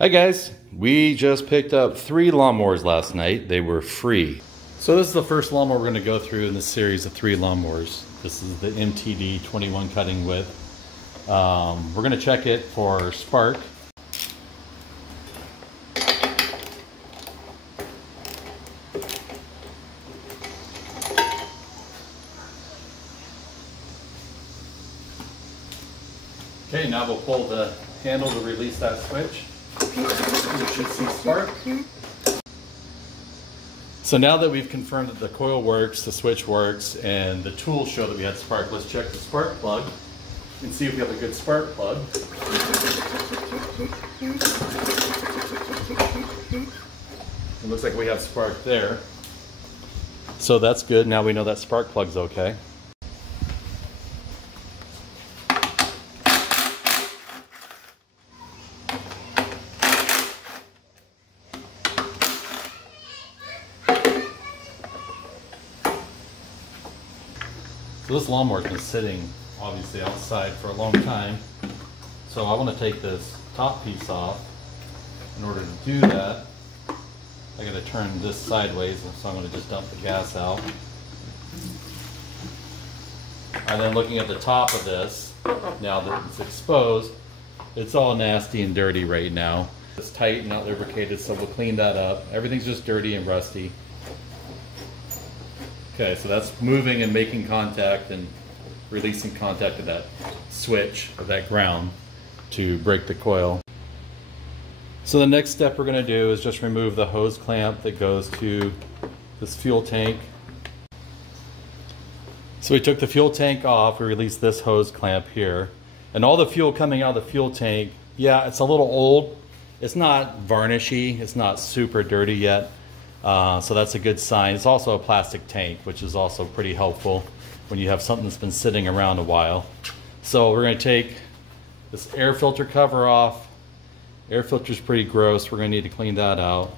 Hi guys, we just picked up 3 lawnmowers last night. They were free. So this is the first lawnmower we're going to go through in this series of 3 lawnmowers. This is the MTD 21 cutting width. We're going to check it for spark. Okay, now we'll pull the handle to release that switch. You should see spark. So now that we've confirmed that the coil works, the switch works, and the tools show that we had spark, let's check the spark plug and see if we have a good spark plug. It looks like we have spark there. So that's good. Now we know that spark plug's okay. So this lawnmower's been sitting obviously outside for a long time. So I want to take this top piece off. In order to do that, I got to turn this sideways, so I'm going to just dump the gas out. And then looking at the top of this, now that it's exposed, it's all nasty and dirty right now. It's tight and not lubricated, so we'll clean that up. Everything's just dirty and rusty. Okay, so that's moving and making contact and releasing contact of that switch, of that ground, to break the coil. So the next step we're going to do is just remove the hose clamp that goes to this fuel tank. So we took the fuel tank off, we released this hose clamp here, and all the fuel coming out of the fuel tank, yeah, it's a little old. It's not varnishy, it's not super dirty yet. So that's a good sign. It's also a plastic tank, which is also pretty helpful when you have something that's been sitting around a while. So we're going to take this air filter cover off. Air filter is pretty gross. We're going to need to clean that out.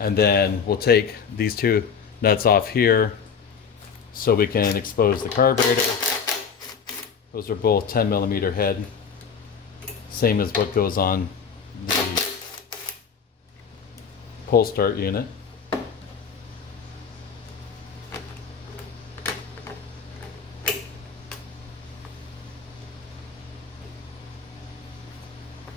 And then we'll take these 2 nuts off here so we can expose the carburetor. Those are both 10mm head. Same as what goes on the pull start unit.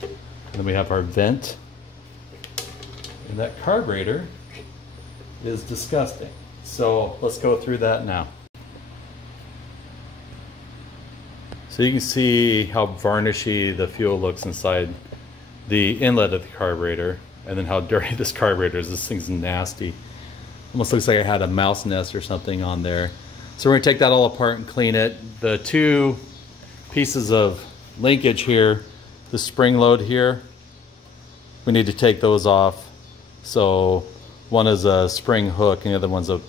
And then we have our vent. And that carburetor is disgusting. So let's go through that now. So you can see how varnishy the fuel looks inside the inlet of the carburetor. And then how dirty this carburetor is. This thing's nasty. Almost looks like I had a mouse nest or something on there. So we're going to take that all apart and clean it. The 2 pieces of linkage here, the spring load here, we need to take those off. So one is a spring hook and the other one's a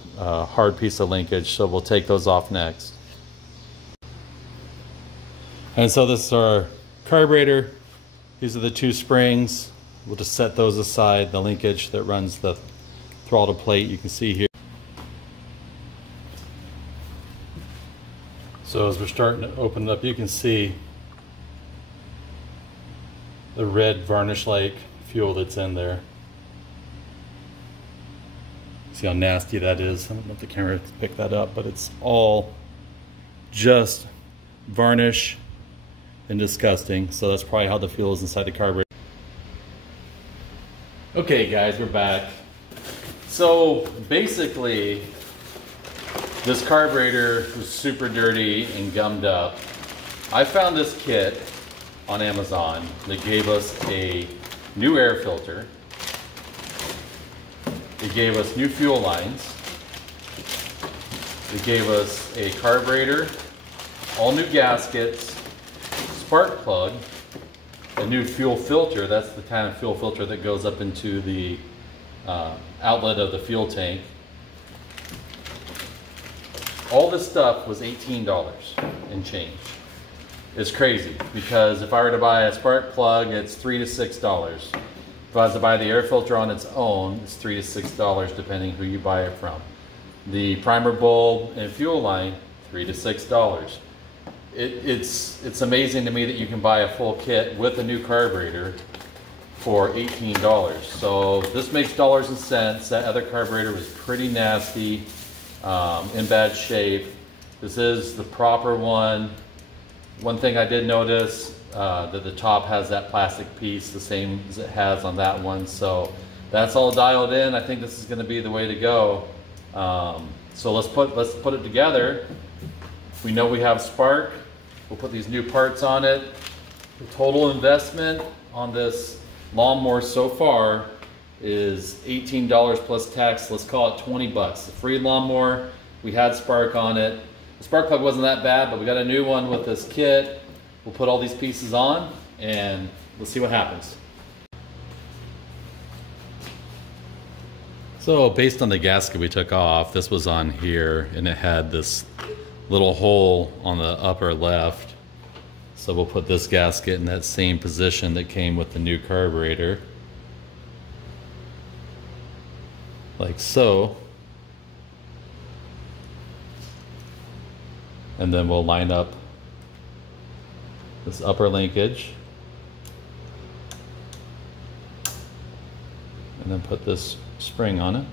hard piece of linkage. So we'll take those off next. And so this is our carburetor. These are the 2 springs. We'll just set those aside, the linkage that runs the throttle plate you can see here. So as we're starting to open it up, you can see the red varnish-like fuel that's in there. See how nasty that is? I don't know if the camera can pick that up, but it's all just varnish and disgusting. So that's probably how the fuel is inside the carburetor. Okay guys, we're back. So basically, this carburetor was super dirty and gummed up. I found this kit on Amazon that gave us a new air filter. It gave us new fuel lines. It gave us a carburetor, all new gaskets, spark plug, a new fuel filter. That's the kind of fuel filter that goes up into the outlet of the fuel tank. All this stuff was $18 and change. It's crazy because if I were to buy a spark plug, it's $3 to $6. If I was to buy the air filter on its own, it's $3 to $6 depending who you buy it from. The primer bulb and fuel line, $3 to $6. It's amazing to me that you can buy a full kit with a new carburetor for $18. So this makes dollars and cents. That other carburetor was pretty nasty, in bad shape. This is the proper one. One thing I did notice, that the top has that plastic piece, the same as it has on that one. So that's all dialed in. I think this is going to be the way to go. So let's put it together. We know we have spark. We'll put these new parts on it. The total investment on this lawnmower so far is $18 plus tax. Let's call it 20 bucks. The free lawnmower, we had spark on it. The spark plug wasn't that bad, but we got a new one with this kit. We'll put all these pieces on and let's see what happens. So based on the gasket we took off, this was on here and it had this little hole on the upper left. So we'll put this gasket in that same position that came with the new carburetor. Like so. And then we'll line up this upper linkage. And then put this spring on it.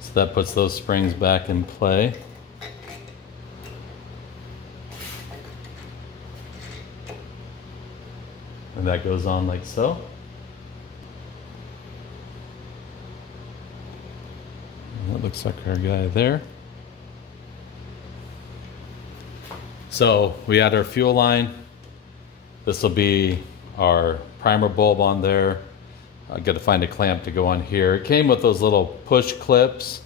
So that puts those springs back in play. And that goes on like so. And that looks like our guy there. So we add our fuel line. This will be our primer bulb on there. I got to find a clamp to go on here. It came with those little push clips,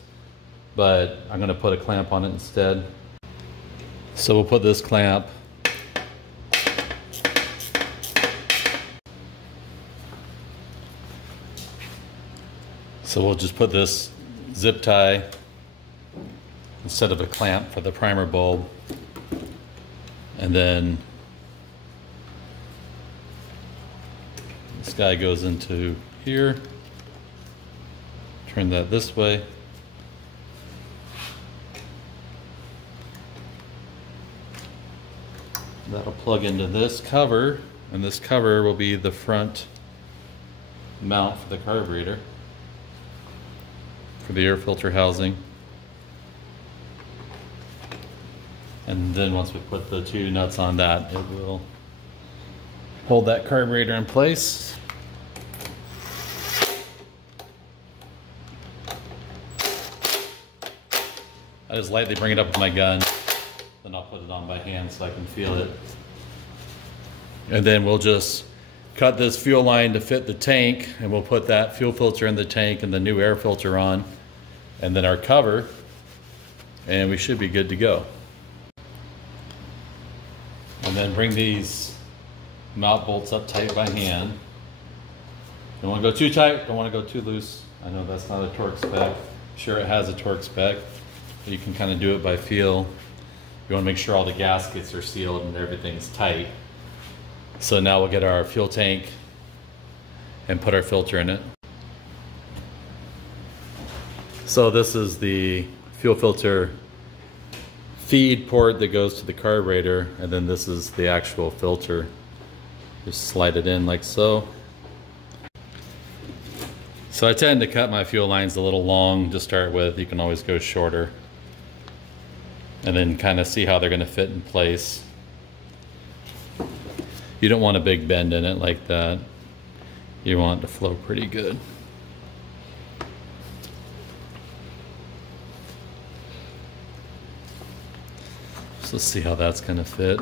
but I'm going to put a clamp on it instead. So we'll put this clamp So we'll just put this zip tie instead of a clamp for the primer bulb. And then this guy goes into here. Turn that this way. That'll plug into this cover, and this cover will be the front mount for the carburetor, for the air filter housing. And then once we put the two nuts on that, it will hold that carburetor in place. I just lightly bring it up with my gun, then I'll put it on by hand so I can feel it. And then we'll just cut this fuel line to fit the tank, and we'll put that fuel filter in the tank and the new air filter on, and then our cover, and we should be good to go. And then bring these mount bolts up tight by hand. Don't want to go too tight, don't want to go too loose. I know that's not a torque spec. Sure, it has a torque spec, but you can kind of do it by feel. You want to make sure all the gaskets are sealed and everything's tight. So now we'll get our fuel tank and put our filter in it. So this is the fuel filter feed port that goes to the carburetor, and then this is the actual filter. Just slide it in like so. So I tend to cut my fuel lines a little long to start with. You can always go shorter. And then kind of see how they're going to fit in place. You don't want a big bend in it like that. You want it to flow pretty good. So let's see how that's going to fit.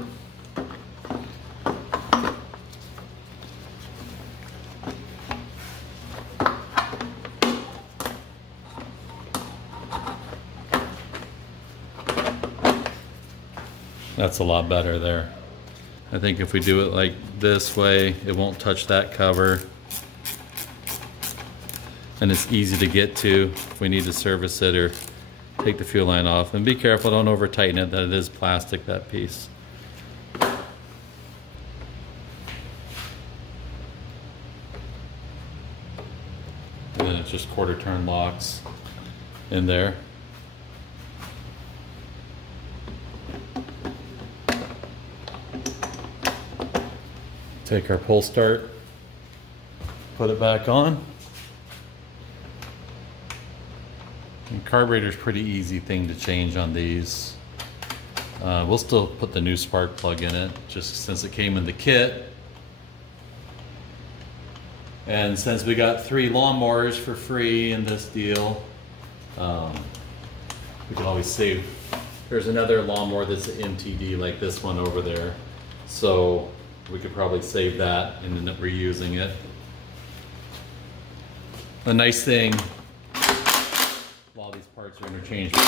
That's a lot better there. I think if we do it like this way, it won't touch that cover. And it's easy to get to if we need to service it or take the fuel line off. And be careful, don't over tighten it, that it is plastic, that piece. then it's just quarter turn locks in there. Take our pull start, put it back on. And carburetor's pretty easy thing to change on these. We'll still put the new spark plug in it, just since it came in the kit. And since we got 3 lawnmowers for free in this deal, we can always save. There's another lawnmower that's an MTD like this one over there. So we could probably save that and end up reusing it. The nice thing, while these parts are interchangeable,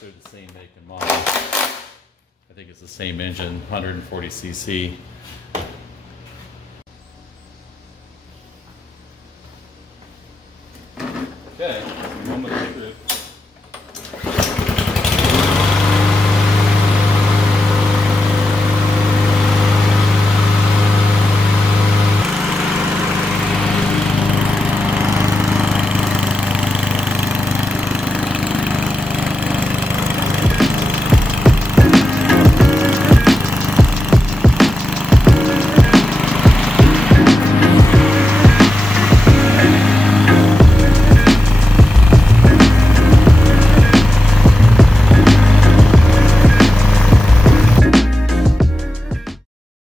they're the same make and model. I think it's the same engine, 140cc. Okay.